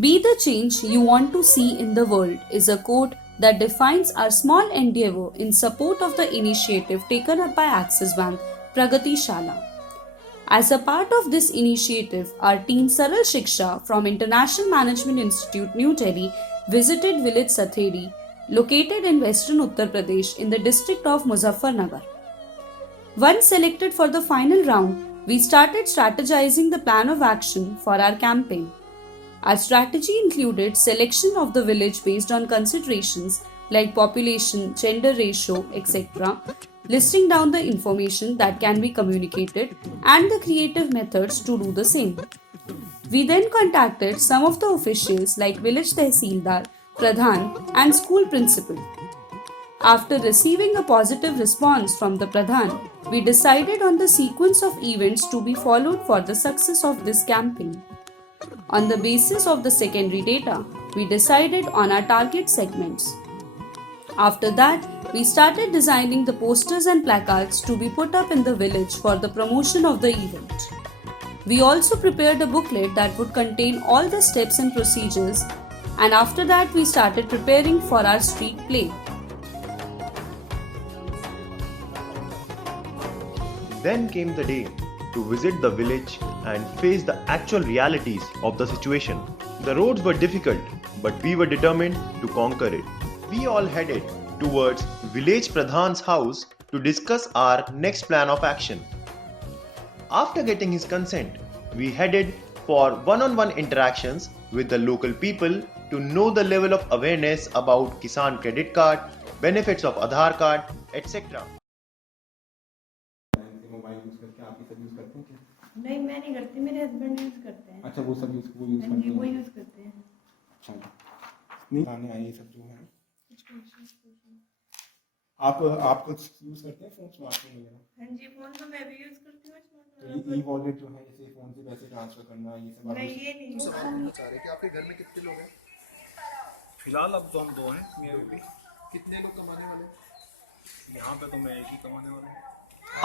Be the change you want to see in the world is a quote that defines our small endeavor in support of the initiative taken up by Axis Bank Pragati Shala. As a part of this initiative, our team Saral Shiksha from International Management Institute, New Delhi, visited village Satheri, located in western Uttar Pradesh in the district of Muzaffarnagar. Once selected for the final round, we started strategizing the plan of action for our campaign. Our strategy included selection of the village based on considerations like population, gender ratio, etc., listing down the information that can be communicated and the creative methods to do the same. We then contacted some of the officials like village tehsildar, pradhan and school principal. After receiving a positive response from the pradhan, we decided on the sequence of events to be followed for the success of this campaign. On the basis of the secondary data, we decided on our target segments. After that, we started designing the posters and placards to be put up in the village for the promotion of the event. We also prepared a booklet that would contain all the steps and procedures, and after that, we started preparing for our street play. Then came the day to visit the village and face the actual realities of the situation. The roads were difficult, but we were determined to conquer it. We all headed towards village Pradhan's house to discuss our next plan of action. After getting his consent, we headed for one-on-one interactions with the local people to know the level of awareness about Kisan credit card, benefits of Aadhaar card, etc. Mobile use करके आप ये सब use करते हैं क्या? नहीं, मैं नहीं करती, मेरे हस्बैंड यूज करते हैं। अच्छा, वो सब यूज हाँ करते जी, हैं। वो यूज करते हैं। अच्छा, नहीं आने आई ये सब जो है। आप कुछ यूज करते हैं फोन, स्मार्टफोन वगैरह? हाँ जी, फोन तो मैं भी यूज करती हूँ। तो ई वॉलेट जो है, जैसे फोन से पैसे ट्रांसफर करना, ये सब नहीं, ये नहीं। चाह रहे कि आपके घर में कितने लोग हैं? फिलहाल अब तो हम दो हैं, मेरे भी। कितने लोग कमाने वाले हैं? यहाँ पे तो मैं एक ही कमाने वाला हूँ।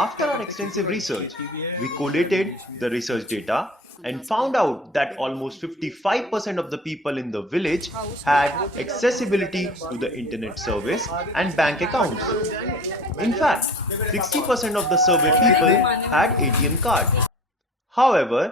After our extensive research, we collated the research data and found out that almost 55% of the people in the village had accessibility to the internet service and bank accounts. In fact, 60% of the survey people had ATM card. However,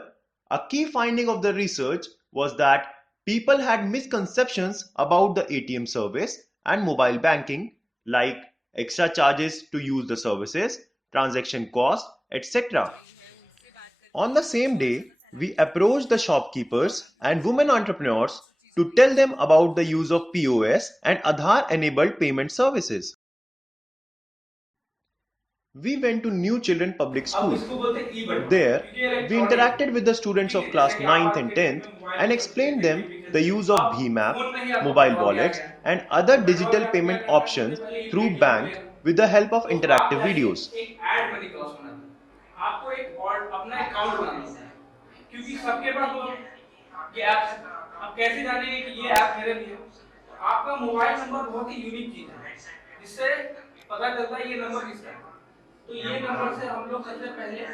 a key finding of the research was that people had misconceptions about the ATM service and mobile banking, like extra charges to use the services, transaction cost, etc. On the same day, we approached the shopkeepers and women entrepreneurs to tell them about the use of POS and Aadhaar-enabled payment services. We went to New Children Public School. There, we interacted with the students of class 9th and 10th and explained them the use of Bhim app, mobile wallets, and other digital payment options through bank with the help of interactive videos. एक add money cross होना था। आपको एक और अपना account बनाना होता है, क्योंकि सबके पास वो ये ऐप है। आप कैसे जानेंगे कि ये ऐप मेरे लिए? आपका मोबाइल नंबर बहुत ही यूनिक चीज है, जिससे पता चलता है ये नंबर किसका है। तो ये नंबर से हम लोग सबसे पहले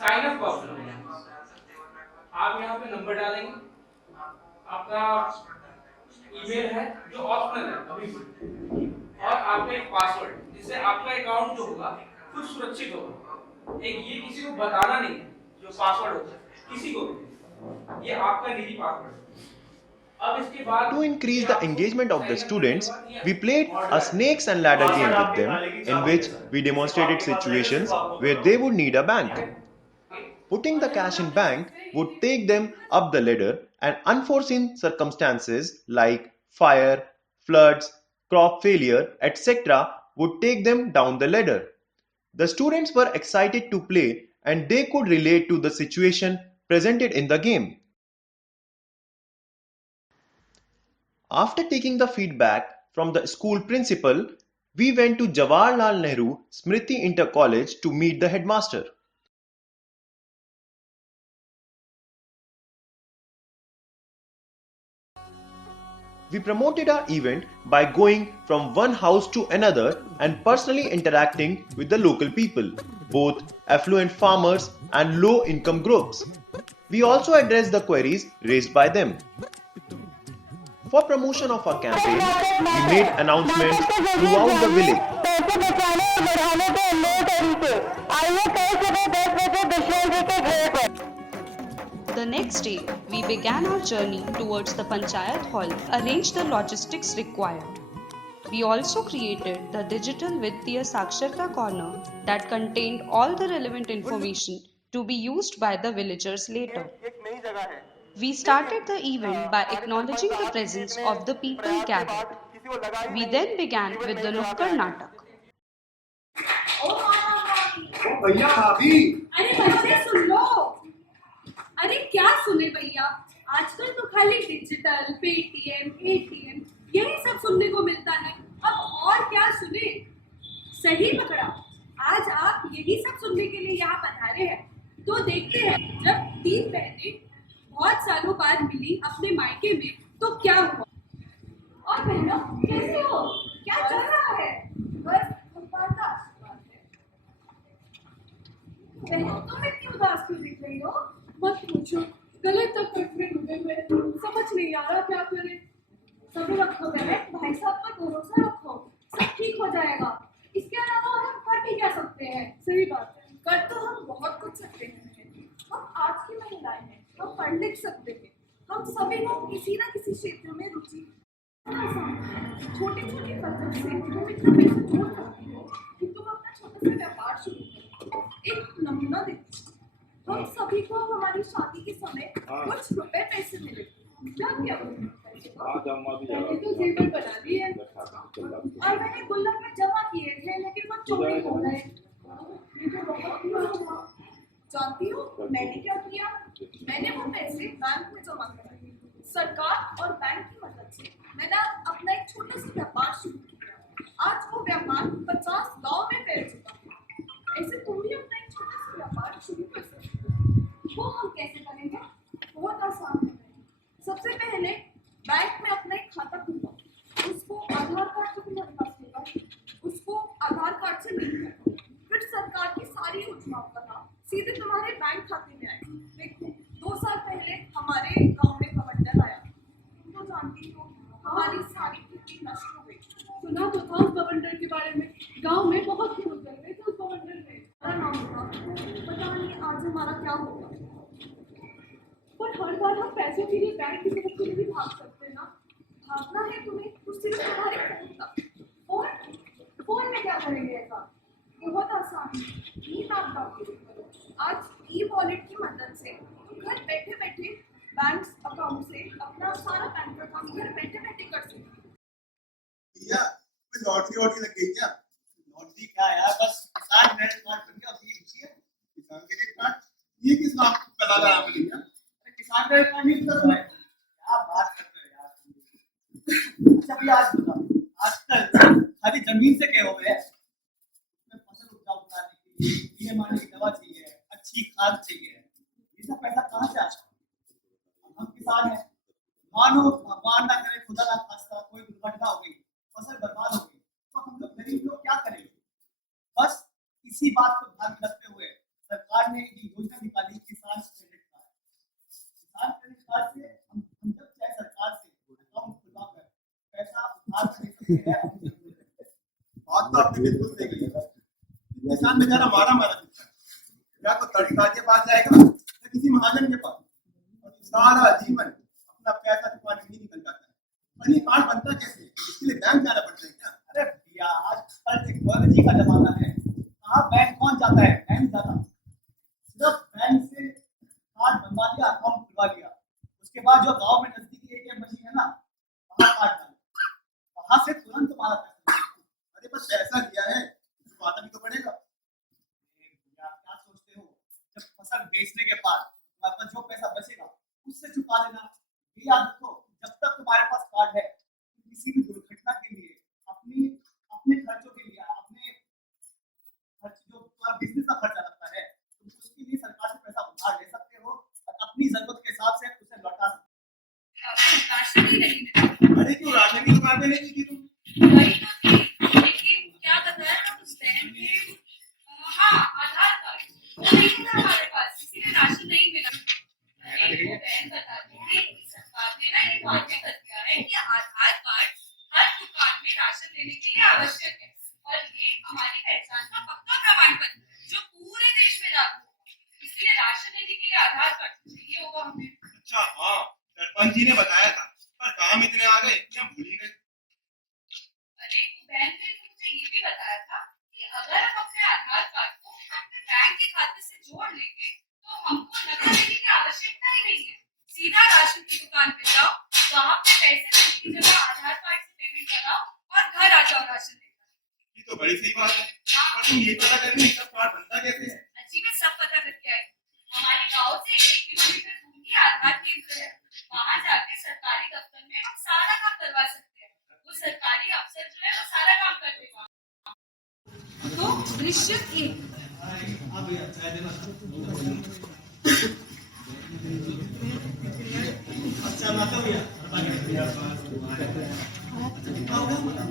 साइन अप का ऑप्शन होगा। आप यहाँ पे नंबर डालेंगे, आपका ईमेल है जो ऑप्शनल है अभी भी, और आपका एक पासवर्ड, जिससे आपका अकाउंट जो होगा खुद सुरक्षित होगा। एक ये किसी को बताना नहीं है, जो पासवर्ड होता है किसी को भी, ये आपका निजी पासवर्ड। अब इसके बाद To increase the engagement of the students, we played a snakes and ladder game with them in which we demonstrated situations where they would need a bank. Putting the cash in bank would take them up the ladder, and unforeseen circumstances like fire, floods, crop failure, etc. would take them down the ladder. The students were excited to play and they could relate to the situation presented in the game. After taking the feedback from the school principal, we went to Jawaharlal Nehru Smriti Inter College to meet the headmaster. We promoted our event by going from one house to another and personally interacting with the local people, both affluent farmers and low-income groups. We also addressed the queries raised by them. For promotion of our campaign, we made announcements throughout the village. पैसे बचाने और बढ़ाने के नए तरीके। आइए कल सुबह 10 बजे दुश्मन जी के घर पर। The next day, we began our journey towards the Panchayat Hall, arranged the logistics required. We also created the digital Vidya Saksharta corner that contained all the relevant information to be used by the villagers later. We started the event by acknowledging the presence of the people gathered. We then began with the Nukkad Natak. भैया भाभी अरे बच्चे सुन लो। अरे क्या सुने भैया, आजकल तो खाली डिजिटल, पेटीएम, एटीएम यही सब सुनने को मिलता है। अब और क्या सुने? सही पकड़ा, आज आप यही सब सुनने के लिए यहाँ पधारे हैं। तो देखते हैं, जब 3 बहनें बहुत सालों बाद मिली अपने मायके में तो क्या हुआ। और बहनों कैसे हो, क्या चल रहा है? बस बहनों तुम इतनी उदास क्यों दिख रही हो? मत पूछो, गले तक कटने डूबे हुए, समझ नहीं आ रहा क्या करें। सभी रखो बहन, भाई साहब पर भरोसा रखो, सब ठीक हो जाएगा। इसके अलावा हम कर भी क्या सकते हैं? सही बात है, कर तो हम बहुत कुछ सकते हैं। हम आज की महिलाएं हैं, हम पढ़ लिख सकते हैं। हम सभी लोग किसी न किसी क्षेत्र में रुचि, छोटी छोटी बचत से तुम इतना पैसे जोड़ सकती हो कि तुम अपना छोटा सा व्यापार शुरू करो। एक नमूना देती हूँ, हम सभी को हमारी शादी के समय कुछ रुपए पैसे मिले, क्या किया मैंने तो जेवर बना दी है और मैंने गुल्लक में जमा किए थे, लेकिन वो चोरी हो गए। ये तो बहुत बुरा हुआ। जानती हो मैंने क्या किया? मैंने वो पैसे बैंक में जमा कराए। सरकार और बैंक की मदद से मैंने अपना एक छोटा सा व्यापार शुरू किया। आज वो व्यापार 50 गांव में फैल चुका है। ऐसे तुम भी अपना एक छोटा सा व्यापार शुरू कर सकते हो। वो हम कैसे करेंगे? बहुत आसान है। सबसे पहले बैंक में अपना एक खाता खुलवाओ, उसको आधार कार्ड से तुम्हारे पास होगा, उसको आधार कार्ड से लिंक करो। फिर सरकार की सारी योजनाओं का लाभ सीधे तुम्हारे बैंक खाते में आएगा। देखो 2 साल पहले हमारे गांव में बवंडर आया, तुम तो जानती हो हमारी सारी खेती नष्ट हो गई। सुना तो था उस बवंडर के बारे में, गांव में बहुत फूल चल रहे थे उस बवंडर में। हमारा नाम था, पता नहीं आज हमारा क्या होगा। पर हर बार हम पैसों के लिए बैंक की तरफ के लिए भी भाग सकते हैं ना। भागना है तुम्हें तो सिर्फ तुम्हारे फोन तक। फोन में क्या करेंगे ऐसा? बहुत आसान है, ई बैंक डाउनलोड। आज ई वॉलेट की मदद से तुम घर बैठे बैठे बैंक अकाउंट से अपना सारा बैंक का काम घर बैठे बैठे कर सकते हो। भैया कोई लॉटरी वॉटरी लग गई क्या? लॉटरी क्या यार, बस किसान क्रेडिट कार्ड बन गया। अभी पूछिए किसान क्रेडिट कार्ड, ये किस नाम का नाम मिल गया? किसान क्रेडिट कार्ड नहीं कर रहा है। क्या बात करते हो यार। अच्छा भैया आज बताओ, आजकल खाली जमीन से क्या हो गया है? उसमें फसल उपजाऊ कराने के लिए पीएम की दवा चाहिए, अच्छी खाद चाहिए, ये सब पैसा कहाँ से आता है? हम किसान हैं, मानो भगवान ना करे, खुदा ना खास्ता कोई दुर्घटना हो गई, फसल बर्बाद हो गई, तो हम लोग गरीब लोग क्या करेंगे? बस इसी बात को ध्यान में रखते हुए सरकार ने ये योजना निकाली, किसान क्रेडिट कार्ड। किसान क्रेडिट कार्ड से हम जब चाहे सरकार से अकाउंट खुलवाकर पैसा उधार ले सकते हैं। बात तो आपने बिल्कुल सही कही है। किसान बेचारा मारा दिखता है, या तो तड़ीदार के पास जाएगा या किसी महाजन के पास, और सारा जीवन अपना पैसा छुपाने में निकल जाता है। और ये कार्ड बनता कैसे? इसके लिए बैंक जाना पड़ता है क्या? अरे भैया आजकल टेक्नोलॉजी का जमाना है, कहाँ बैंक कौन जाता है? बैंक जाता, सिर्फ बैंक से कार्ड बनवा लिया, अकाउंट खुलवा लिया, उसके बाद जो गांव में नजदीकी एटीएम मशीन है ना, वहाँ कार्ड डालो, वहाँ से तुरंत तुम्हारा पैसा। अरे बस पैसा दिया है, चुकाना भी तो पड़ेगा। भैया क्या सोचते हो, जब फसल बेचने के बाद तुम्हारे पास जो पैसा बचेगा उससे चुका देना। ये याद रखो, जब तक तुम्हारे पास कार्ड है, तुम किसी भी दुर्घटना के लिए, अपने खर्चों के लिए, अपने खर्च जो तुम्हारा बिजनेस का खर्चा लगता है, तुम उसके लिए सरकार से पैसा उधार ले सकते हो और अपनी जरूरत के हिसाब से उसे लौटा सकते हो। अरे क्यों राजनीति की बात नहीं की तुम? क्या बताया ना उस बहन ने? हाँ आधार कार्ड वो नहीं था हमारे पास, इसीलिए राशन नहीं मिला। वो बहन बताती थी सरकार ने ना एक वादे कर दिया है कि पंत जी ने बताया था, पर काम इतने आ गए कि हम भूल ही गए। अरे बहन ने तो मुझे ये भी बताया था कि अगर हम अपने आधार कार्ड को अपने बैंक के खाते से जोड़ लेंगे तो हमको नकद लेने की आवश्यकता ही नहीं है। सीधा राशन की दुकान पे जाओ, वहाँ पे पैसे देने की जगह आधार कार्ड से पेमेंट कराओ और घर आ जाओ राशन लेकर। ये तो बड़ी सही बात है, पर तुम ये पता करनी इसका कार्ड बनता कैसे है? अजी मैं सब पता करके आई। हमारे गांव से 1 किलोमीटर दूर की आधार केंद्र है, वहाँ जाके सरकारी दफ्तर में हम सारा काम करवा सकते हैं। वो सरकारी अफसर जो है वो सारा काम कर देगा। तो दृश्य 1। अच्छा ना तो भैया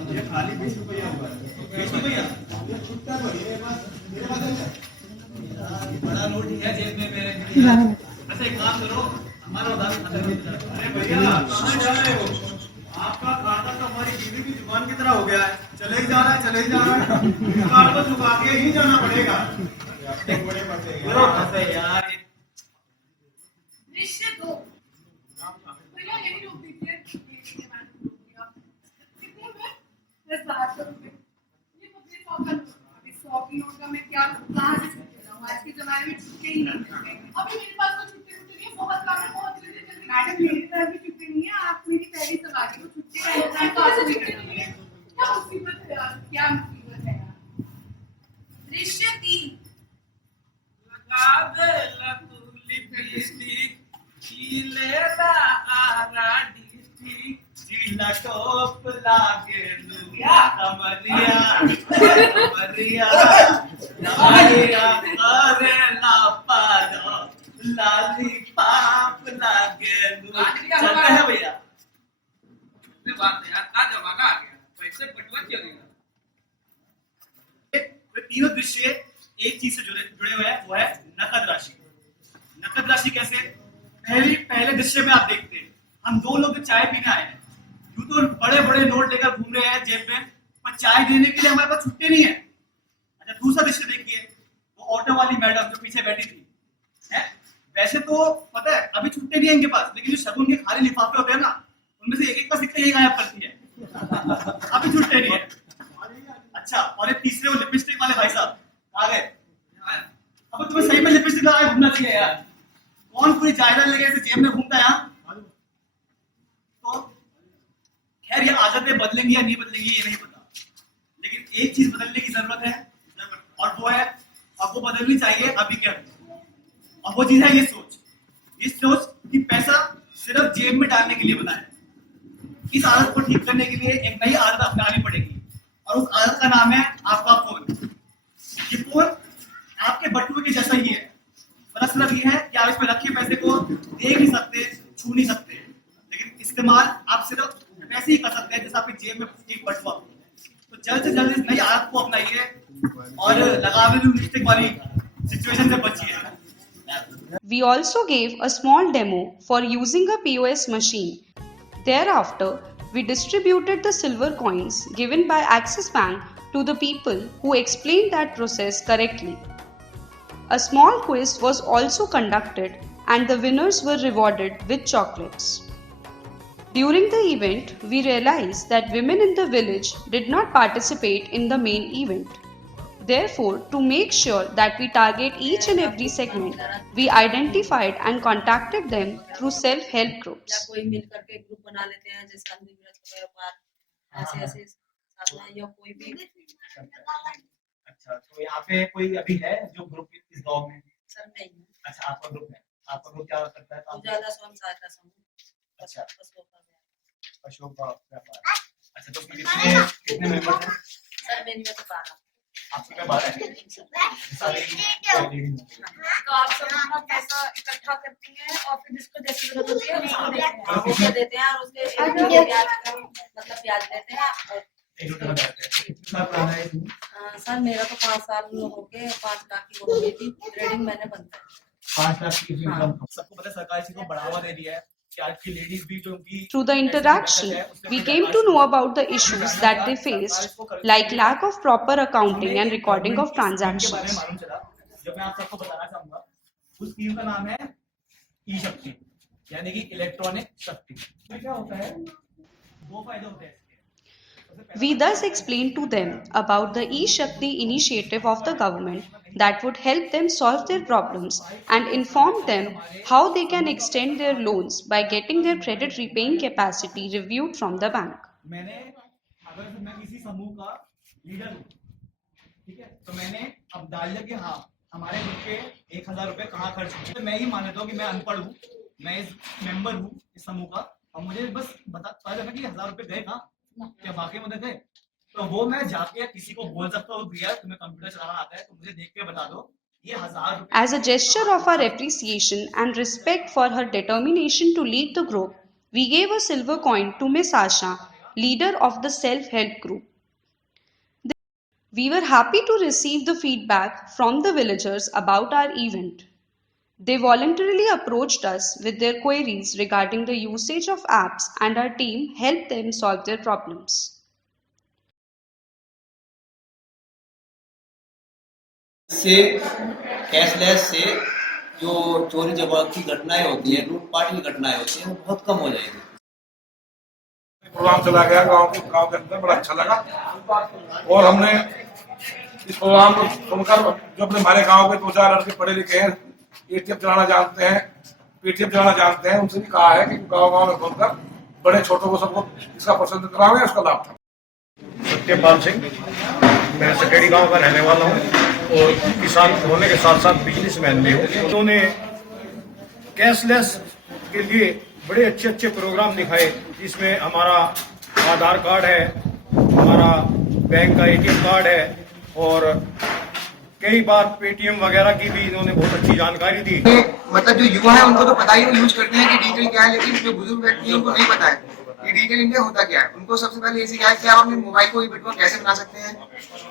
ये खाली 20 रुपया हुआ है। 20 रुपया ये छुट्टा तो मेरे पास है। बड़ा नोट है जेब में मेरे। अच्छा एक काम करो, हमारा उधार खाता में। अरे भैया कहाँ जा रहे हो? आपका खाता तो हमारी बीवी की जुबान की तरह हो गया है, चले ही जा रहा है, चले ही जा रहा है। कार्ड तो चुका के ही जाना पड़ेगा। एक बड़े फंसे यार। दृश्य 2। भैया यही रोक दीजिए। कितने में? 10,000 रुपए। ये तो 100 का नोट। अभी 100 की नोट का मैं क्या कहाँ से छुट्टी लाऊं? आज के जमाने में छुट्टे ही नहीं मिलते। अभी मेरे पास तो छुट्टे नहीं है, बहुत काम है, बहुत जल्दी जल्दी। मैडम मेरी तरफ भी छुट्टी नहीं है, आप मेरी पहली सवारी हो। छुट्टी का इंतजार तो आज भी करनी है। क्या मुसीबत है यार, क्या मुसीबत है यार। दृश्य 3। जिला टॉप लागे लुया कमरिया कमरिया कमरिया अरे ला पारो लाली पाप लागे लुया। चलते हैं भैया। ये बात है यार, का जमाना आ गया, पैसे बटवा क्यों देगा? ये तीनों दृश्य एक चीज से जुड़े हुए हैं, वो है नकद राशि। नकद राशि कैसे? पहले दृश्य में आप देखते हैं, हम दो लोग चाय पीने आए हैं, यूं तो बड़े बड़े नोट लेकर घूम रहे हैं जेब में, पर चाय देने के लिए हमारे पास छुट्टी नहीं है। अच्छा दूसरा दृश्य देखिए, वो ऑटो वाली मैडम जो पीछे बैठी थी, है वैसे तो पता है अभी छुट्टी नहीं है इनके पास, लेकिन जो शगुन के खाली लिफाफे होते हैं ना, उनमें से एक का सिक्का ये गायब करती है। अभी छुट्टी नहीं है। अच्छा और एक तीसरे वो लिपस्टिक वाले भाई साहब आ गए। अब तुम्हें सही में लिपस्टिक लगाए घूमना चाहिए यार। कौन पूरी जायदाद लेके ऐसे जेब में घूमता है यहाँ? तो खैर ये आदतें बदलेंगी या नहीं बदलेंगी ये नहीं पता, लेकिन एक चीज बदलने की जरूरत है, और वो है, और वो बदलनी चाहिए अभी के अभी। और वो चीज है ये सोच कि पैसा सिर्फ जेब में डालने के लिए बना है। इस आदत को ठीक करने के लिए एक नई आदत अपनानी पड़ेगी, और उस आदत का नाम है आपका फोन। ये फोन आपके बटुए के जैसा ही है, मतलब ये है कि आप इसमें रखे पैसे को देख नहीं सकते, छू नहीं सकते, लेकिन इस्तेमाल आप सिर्फ वैसे ही कर सकते हैं जैसे आपकी जेब में एक बटुआ। तो जल्द से जल्द इस नई आदत को अपनाइए और लगावे लिपस्टिक वाली सिचुएशन से बचिए। We also gave a small demo for using a POS machine. Thereafter, we distributed the silver coins given by Axis Bank to the people who explained that process correctly. A small quiz was also conducted and the winners were rewarded with chocolates. During the event, we realized that women in the village did not participate in the main event. Therefore, to make sure that we target each and every segment, we identified and contacted them through self-help groups. कोई मिल करके group बना लेते हैं, जैसे अंधी व्यापार ऐसे ऐसे साधना या कोई भी। अच्छा तो यहाँ पे कोई अभी है जो ग्रुप इस गांव में? सर नहीं। अच्छा आपका ग्रुप है, आपका ग्रुप क्या करता है? उजाला स्वयं सहायता समूह। अच्छा अशोक व्यापार। अच्छा तो कितने मेंबर हैं? सर मेन में तो 12। आपके में 12 हैं? तो आप सब अपना पैसा इकट्ठा करती हैं और फिर जिसको जैसी जरूरत होती है उसको देते हैं और उसके ब्याज देते हैं। सर मेरा तो 5 साल हो गए, 5 लाख की हो गई थी ट्रेडिंग मैंने बंद कर दी। 5 लाख की सबको पता है, सरकार इसी को बढ़ावा दे रही है कि आज की लेडीज भी जो उनकी। Through the interaction, we came to know about the issues that they faced, like lack of proper accounting and recording of transactions. जब मैं आप सबको बताना चाहूंगा उस स्कीम का नाम है ई शक्ति। यानी कि इलेक्ट्रॉनिक शक्ति। इसमें क्या होता है, दो फायदे होते हैं। We thus explained to them about the e-Shakti initiative of the government that would help them solve their problems and informed them how they can extend their loans by getting their credit repaying capacity reviewed from the bank. मैंने अगर मैं किसी समूह का leader हूँ, ठीक है, तो मैंने अब डाल दिया कि हाँ हमारे ग्रुप के 1000 रुपए कहाँ खर्च हुए। तो मैं ही मान लेता हूँ कि मैं अनपढ़ हूँ, मैं इस मेंबर हूँ इस समूह का, और मुझे बस पता लगा कि 1000 रुपए गए कहाँ, क्या बाकी में गए, तो वो मैं जाके किसी को बोल सकता हूँ भैया तुम्हें कंप्यूटर चलाना आता है तो मुझे देख के बता दो ये 1000 रुपए। As a gesture of our appreciation and respect for her determination to lead the group, we gave a silver coin to Miss Asha, leader of the self-help group. We were happy to receive the feedback from the villagers about our event. They voluntarily approached us with their queries regarding the usage of apps, and our team helped them solve their problems. से cashless से जो चोरी जबरदस्ती की घटनाएं होती है, लूटपाट की घटनाएं होती हैं, वो बहुत कम हो जाएगी। प्रोग्राम चला गया गांव के अंदर, बड़ा अच्छा लगा। और हमने इस प्रोग्राम को सुनकर जो अपने हमारे गांव के 2-4 लड़के पढ़े लिखे हैं, एटीएम चलाना जानते हैं, पेटीएम चलाना जानते हैं, उनसे भी कहा है कि गांव में घूमकर बड़े छोटों को सबको इसका पसंद करावे, उसका लाभ था। सत्यपाल सिंह, मैं सकेड़ी गांव का रहने वाला हूं और किसान होने के साथ साथ बिजनेसमैन भी हूं। उन्होंने कैशलेस के लिए बड़े अच्छे प्रोग्राम दिखाए, जिसमें हमारा आधार कार्ड है, हमारा बैंक का एटीएम कार्ड है, और कई बार पेटीएम वगैरह की भी इन्होंने बहुत अच्छी जानकारी दी। मतलब जो युवा है उनको तो पता ही यूज करते हैं कि डिजिटल क्या है, लेकिन जो बुजुर्ग व्यक्ति हैं उनको नहीं पता है कि डिजिटल इंडिया होता क्या है। उनको सबसे पहले ये सिखाया कि आप अपने मोबाइल को बिटकॉइन कैसे बना सकते हैं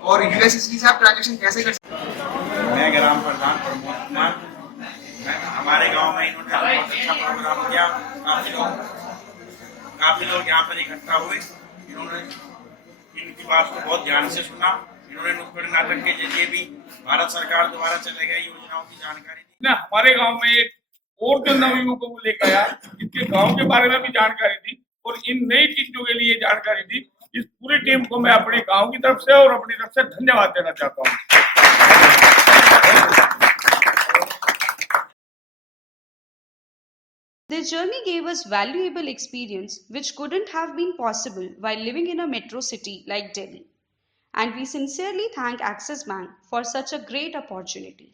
और यूएसएसडी से आप ट्रांजेक्शन कैसे कर सकते हैं। मैं ग्राम प्रधान प्रमोद कुमार, हमारे गांव में इन्होंने बहुत अच्छा प्रोग्राम किया। काफी लोग यहाँ पर इकट्ठा हुए, इन्होंने इनकी बात को बहुत ध्यान से सुना। इन्होंने नुक्कड़ नाटक के जरिए भी भारत सरकार द्वारा चले गए योजनाओं की जानकारी दी। हमारे गांव में एक और जो नवयुवकों को लेकर आया, जिनके गांव के बारे में भी जानकारी दी और इन नई चीजों के लिए जानकारी दी। इस पूरी टीम को मैं अपने गांव की तरफ से और अपनी तरफ से धन्यवाद देना चाहता हूँ। This journey gave us valuable experience which couldn't have been possible while living in a metro city like Delhi. And we sincerely thank Axis Bank for such a great opportunity.